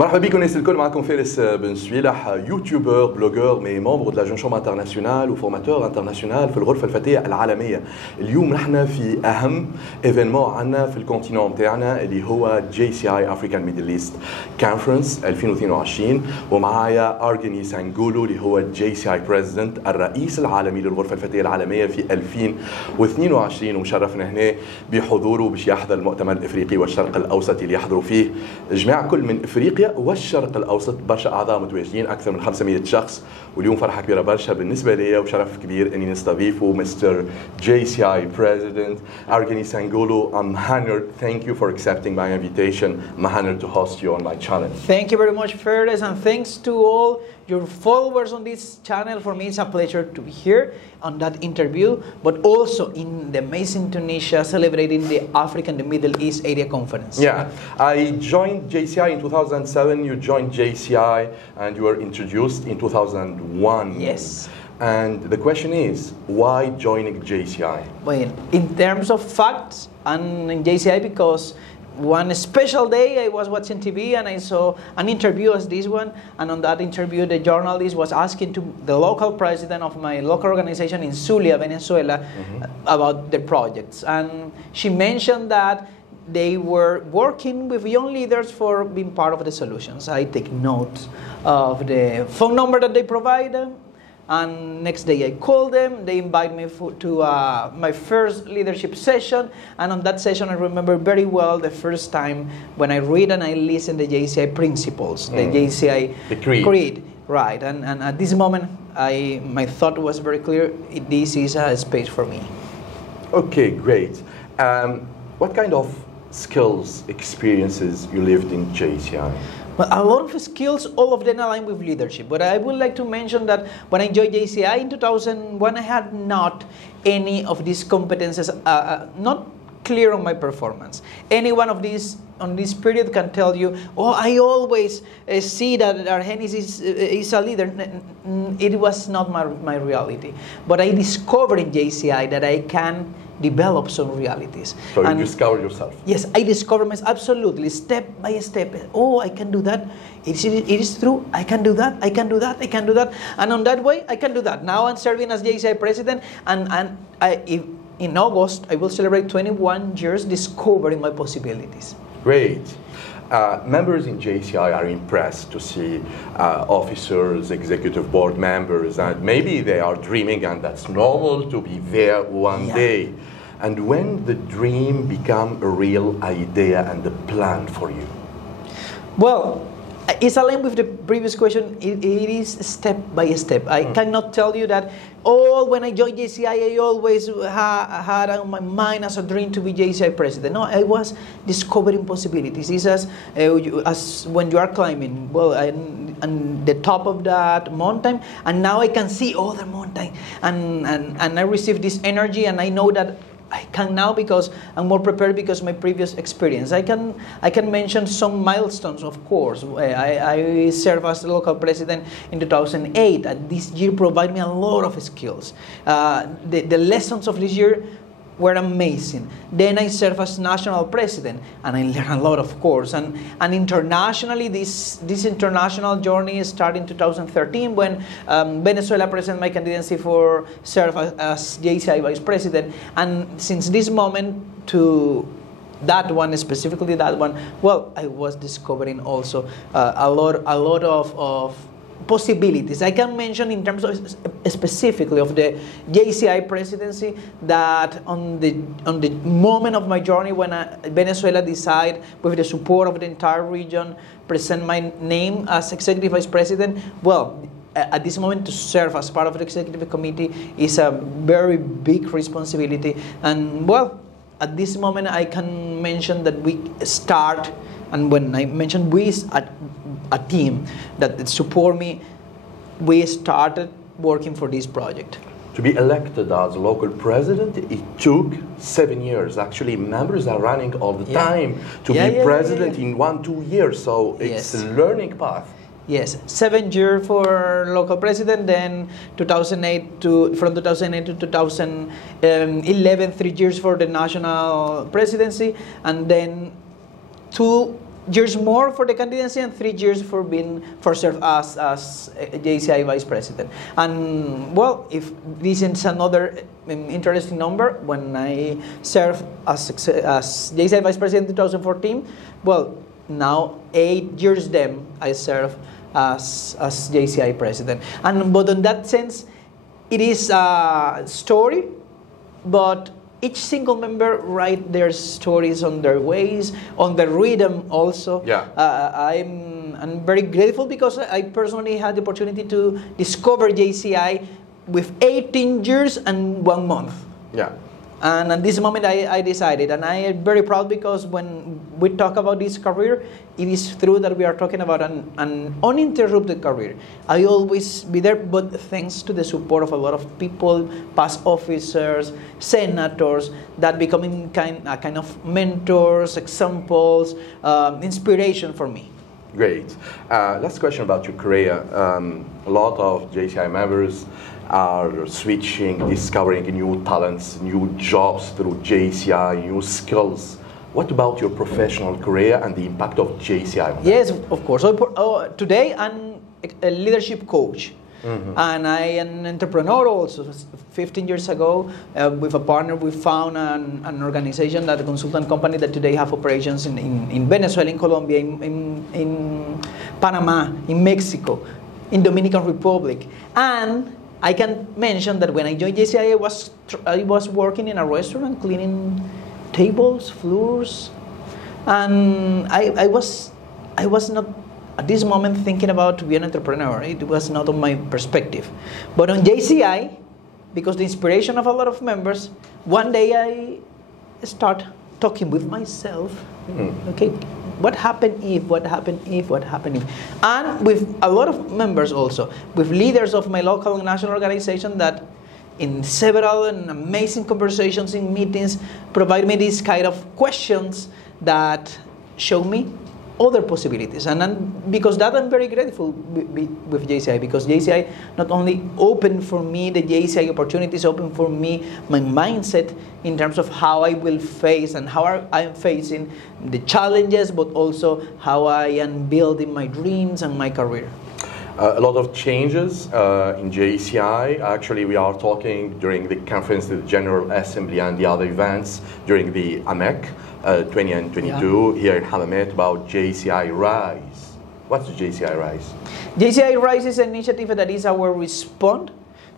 مرحبا بكم الناس الكل. معكم فارس بن سويلح، يوتيوبر بلوجر مي ممبر دو لا جون انترناسيونال وفورماتور انترناسيونال في الغرفه الفتيه العالميه. اليوم نحن في اهم ايفينمون عندنا في الكونتينون بتاعنا اللي هو JCI افريكان ميدل ايست كونفرنس 2022، ومعايا Argenis ANGULO اللي هو JCI بريزيدنت الرئيس العالمي للغرفه الفتيه العالميه في 2022، ومشرفنا هنا بحضوره باش يحضر المؤتمر الافريقي والشرق الاوسط اللي يحضروا فيه جماعه كل من افريقيا والشرق الاوسط، برشا اعضاء متواجدين اكثر من 500 شخص. واليوم فرحه كبيره برشا بالنسبه لي وشرف كبير اني نستضيفه مستر JCI President Argenis ANGULO. I'm honored. Thank you for accepting my invitation. I'm honored to host you on my channel. Thank you very much, Ferdes, and thanks to all your followers on this channel. For me, it's a pleasure to be here on that interview, but also in the amazing Tunisia celebrating the African and Middle East Area Conference. Yeah, I joined JCI in 2007. You joined JCI and you were introduced in 2001. Yes. And the question is, why joining JCI? Well, in terms of facts, and in JCI because one special day I was watching TV and I saw an interview as this one, and on that interview the journalist was asking to the local president of my local organization in SOUILAH, Venezuela, about the projects, and she mentioned that they were working with young leaders for being part of the solutions. I take note of the phone number that they provide them. And next day I called them, they invited me to my first leadership session, and on that session I remember very well the first time when I read and I listen the JCI principles, the JCI creed. Right, and at this moment my thought was very clear, this is a space for me. Okay, great. What kind of skills, experiences you lived in JCI? Well, a lot of skills, all of them align with leadership. But I would like to mention that when I joined JCI in 2001, I had not any of these competences, not clear on my performance. Any one of these on this period can tell you, oh, I always see that Argenis is a leader. It was not my reality. But I discovered in JCI that I can develop some realities. So you discovered yourself? Yes, I discovered myself, absolutely, step by step. Oh, I can do that. It is true. I can do that. I can do that. I can do that. And on that way, I can do that. Now I'm serving as JCI president, and in August, I will celebrate 21 years discovering my possibilities. Great. Members in JCI are impressed to see officers, executive board members, and maybe they are dreaming, and that's normal to be there one day. And when the dream become a real idea and a plan for you? Well, it's aligned with the previous question. It is step by step. I cannot tell you that, oh, when I joined JCI, I always had on my mind as a dream to be JCI president. No, I was discovering possibilities. It's as when you are climbing, well, and the top of that mountain, and now I can see other mountain, and I receive this energy, and I know that I can now because I'm more prepared because of my previous experience. I can mention some milestones, of course. I served as the local president in 2008, and this year provided me a lot of skills. The lessons of this year were amazing. Then I served as national president, and I learned a lot, of course. And internationally, this international journey started in 2013 when Venezuela presented my candidacy for serve as JCI vice president. And since this moment to that one, specifically that one, well, I was discovering also a lot of possibilities. I can mention in terms of specifically of the JCI presidency that on the moment of my journey when Venezuela decided, with the support of the entire region, present my name as executive vice president, well, at this moment to serve as part of the executive committee is a very big responsibility. And well, at this moment I can mention that we start, and when I mention we, a team that support me, we started working for this project. To be elected as local president, it took 7 years. Actually, members are running all the time to be president in 1-2 years, so it's a learning path. Yes, 7 years for local president, then 2008 from 2008 to 2011, 3 years for the national presidency, and then 2 years more for the candidacy and 3 years for serve as JCI vice president. And well, if this is another interesting number, when I served as JCI vice president in 2014, well, now 8 years then I serve as JCI president. But in that sense, it is a story, but each single member write their stories on their ways, on the rhythm also. Yeah. I'm very grateful because I personally had the opportunity to discover JCI with 18 years and 1 month. Yeah. And at this moment I decided, and I am very proud because when we talk about this career, it is true that we are talking about an uninterrupted career. I always be there, but thanks to the support of a lot of people, past officers, senators, that becoming a kind of mentors, examples, inspiration for me. Great. Last question about your career. A lot of JCI members are switching, discovering new talents, new jobs through JCI, new skills. What about your professional career and the impact of JCI on that? Yes, of course. So, today I'm a leadership coach. Mm-hmm. And I am an entrepreneur also. 15 years ago, with a partner, we found an organization, a consultant company that today have operations in Venezuela, in Colombia, in Panama, in Mexico, in Dominican Republic. And I can mention that when I joined JCI, I was working in a restaurant, cleaning tables, floors, and I was not at this moment thinking about to be an entrepreneur. It was not on my perspective. But on JCI, because the inspiration of a lot of members, one day I start talking with myself. Okay, what happened if, what happened if, what happened if? And with a lot of members also, with leaders of my local and national organization that in several and amazing conversations in meetings provide me these kind of questions that show me other possibilities. And because that I'm very grateful with JCI, because JCI not only opened for me the JCI opportunities, opened for me my mindset in terms of how I will face and how I am facing the challenges, but also how I am building my dreams and my career. A lot of changes in JCI. Actually, we are talking during the conference, the General Assembly, and the other events during the AMEC 20 and 22 here in Hammamet about JCI Rise. What's JCI Rise? JCI Rise is an initiative that is our response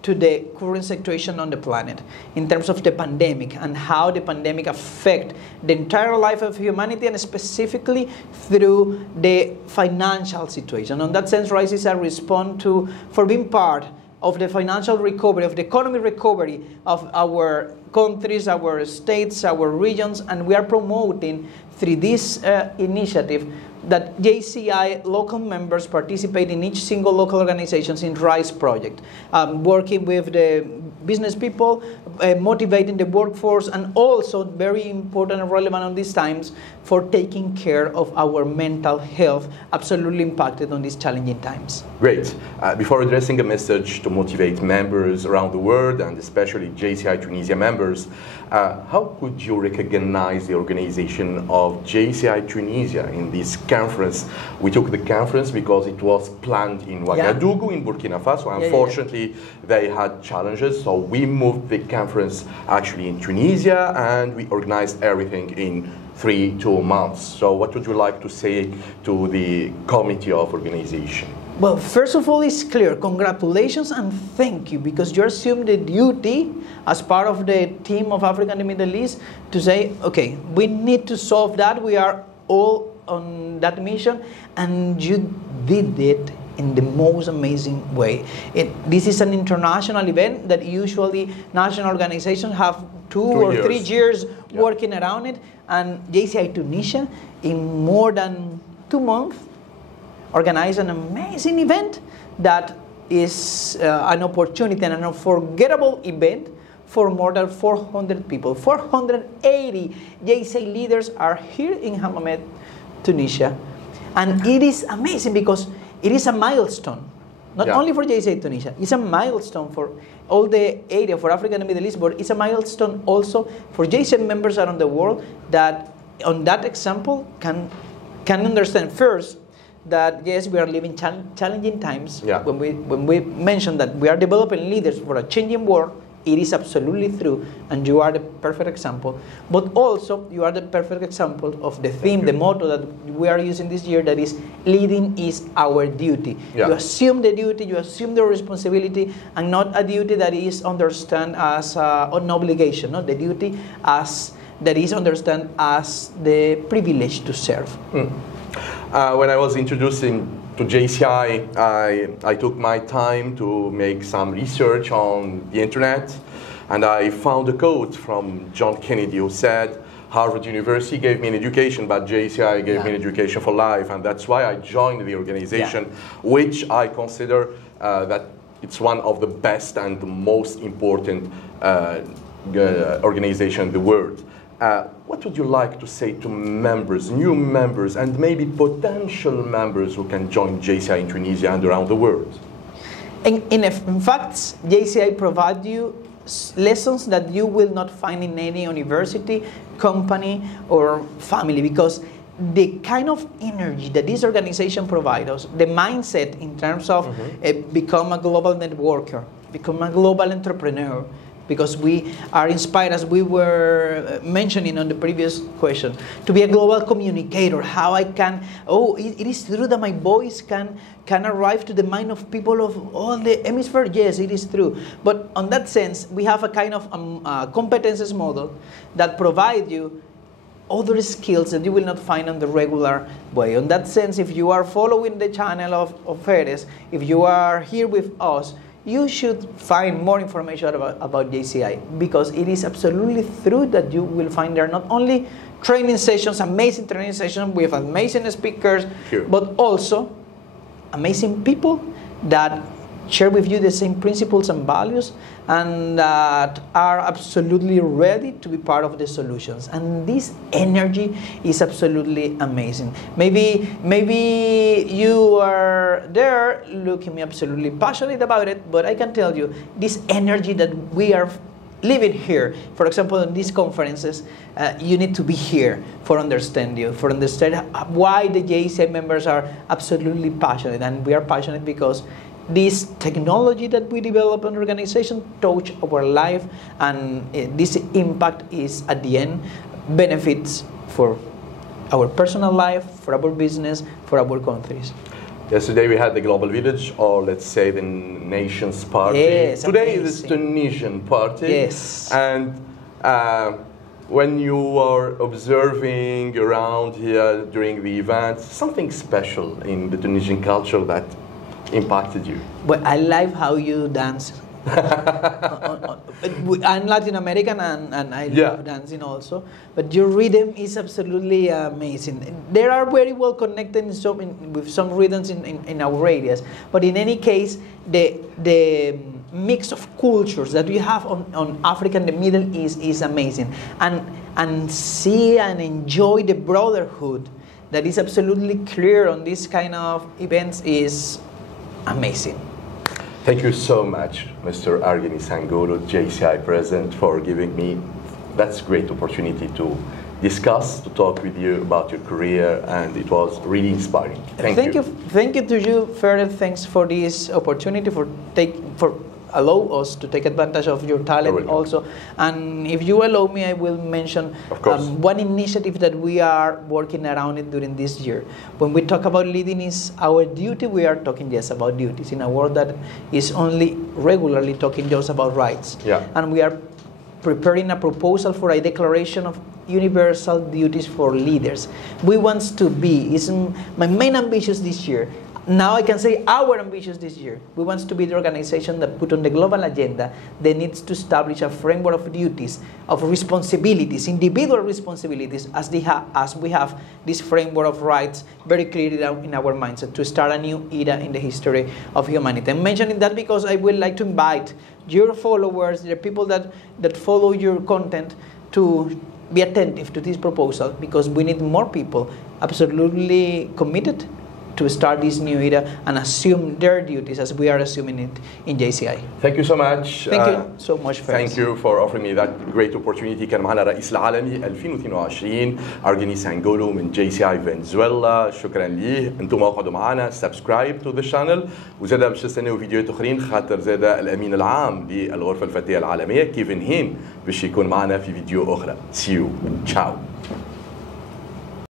to the current situation on the planet in terms of the pandemic and how the pandemic affect the entire life of humanity, and specifically through the financial situation. In that sense, Rise is a response for being part of the financial recovery, of the economic recovery of our countries, our states, our regions, and we are promoting through this initiative that JCI local members participate in each single local organizations in RISE project, working with the business people, motivating the workforce, and also very important and relevant on these times for taking care of our mental health, absolutely impacted on these challenging times. Great. Before addressing a message to motivate members around the world, and especially JCI Tunisia members, how could you recognize the organization of JCI Tunisia in this conference? We took the conference because it was planned in Ouagadougou, in Burkina Faso. Unfortunately, they had challenges, so we moved the conference actually in Tunisia, and we organized everything in 2 months. So what would you like to say to the committee of organization? Well, first of all, it's clear. Congratulations and thank you, because you assumed the duty as part of the team of Africa and the Middle East to say, okay, we need to solve that. We are all on that mission, and you did it in the most amazing way. This is an international event that usually national organizations have 2 or 3 years working around it, and JCI Tunisia in more than 2 months organized an amazing event that is an opportunity and an unforgettable event for more than 400 people. 480 JCI leaders are here in Hammamet, Tunisia, and it is amazing because it is a milestone, not only for JCI Tunisia, it's a milestone for all the area, for Africa and the Middle East, but it's a milestone also for JCI members around the world that on that example can can understand first that yes, we are living challenging times. Yeah. When we mention that we are developing leaders for a changing world, it is absolutely true, and you are the perfect example. But also, you are the perfect example of the theme, the motto that we are using this year, that is, leading is our duty. Yeah. You assume the duty, you assume the responsibility, and not a duty that is understood as an obligation, not the duty as that is understood as the privilege to serve. When I was introducing to JCI, I took my time to make some research on the internet, and I found a quote from John Kennedy who said, Harvard University gave me an education, but JCI gave me an education for life, and that's why I joined the organization, which I consider that it's one of the best and the most important organization in the world. What would you like to say to members, new members, and maybe potential members who can join JCI in Tunisia and around the world? In fact, JCI provides you lessons that you will not find in any university, company, or family, because the kind of energy that this organization provides us, the mindset in terms of become a global networker, become a global entrepreneur, because we are inspired, as we were mentioning on the previous question, to be a global communicator. How I can, it is true that my voice can arrive to the mind of people of all the hemisphere. Yes, it is true. But on that sense, we have a kind of competences model that provide you other skills that you will not find on the regular way. On that sense, if you are following the channel of Feres, if you are here with us, you should find more information about JCI, because it is absolutely true that you will find there not only training sessions, amazing training sessions with amazing speakers, but also amazing people that share with you the same principles and values, and that are absolutely ready to be part of the solutions. And this energy is absolutely amazing. Maybe you are there looking me absolutely passionate about it, but I can tell you this energy that we are living here. For example, in these conferences, you need to be here for understand why the JCI members are absolutely passionate, and we are passionate because this technology that we develop in organization touch our life, and this impact is at the end benefits for our personal life, for our business, for our countries. Yesterday we had the Global Village, or let's say the Nations Party. Yes, today is the Tunisian Party. Yes. And when you are observing around here during the event, something special in the Tunisian culture that impacted you? But I like how you dance. I'm Latin American, and I love dancing also. But your rhythm is absolutely amazing. They are very well connected with some rhythms in our areas. But in any case, the mix of cultures that we have on Africa and the Middle East is amazing. And see and enjoy the brotherhood that is absolutely clear on this kind of events is amazing. Thank you so much, Mr. Argenis ANGULO, JCI President, for giving me that great opportunity to discuss, to talk with you about your career, and it was really inspiring. Thank you. Thank you to you, Ferret. Thanks for this opportunity, for allow us to take advantage of your talent also. And if you allow me, I will mention one initiative that we are working around it during this year. When we talk about leading is our duty, we are talking just about duties in a world that is only regularly talking just about rights. And we are preparing a proposal for a declaration of universal duties for leaders. We want to be, is my main ambition this year. Now I can say our ambitions this year. We want to be the organization that put on the global agenda that needs to establish a framework of duties, of responsibilities, individual responsibilities, as we have this framework of rights very clearly down in our mindset to start a new era in the history of humanity. I'm mentioning that because I would like to invite your followers, the people that follow your content, to be attentive to this proposal, because we need more people absolutely committed to start this new era and assume their duties as we are assuming it in JCI. Thank you so much. Thank you so much. Thank you for offering me that great opportunity. كان معنا الرئيس العالمي 2022 Argenis ANGULO من JCI فنزويلا. شكرا ليه. انتم اقعدوا معنا subscribe to the channel وزاد باش تستناو فيديوهات اخرين خاطر زاد الامين العام للغرفه الفتيه العالميه كيفن هين باش يكون معنا في فيديو اخرى. See you. Ciao.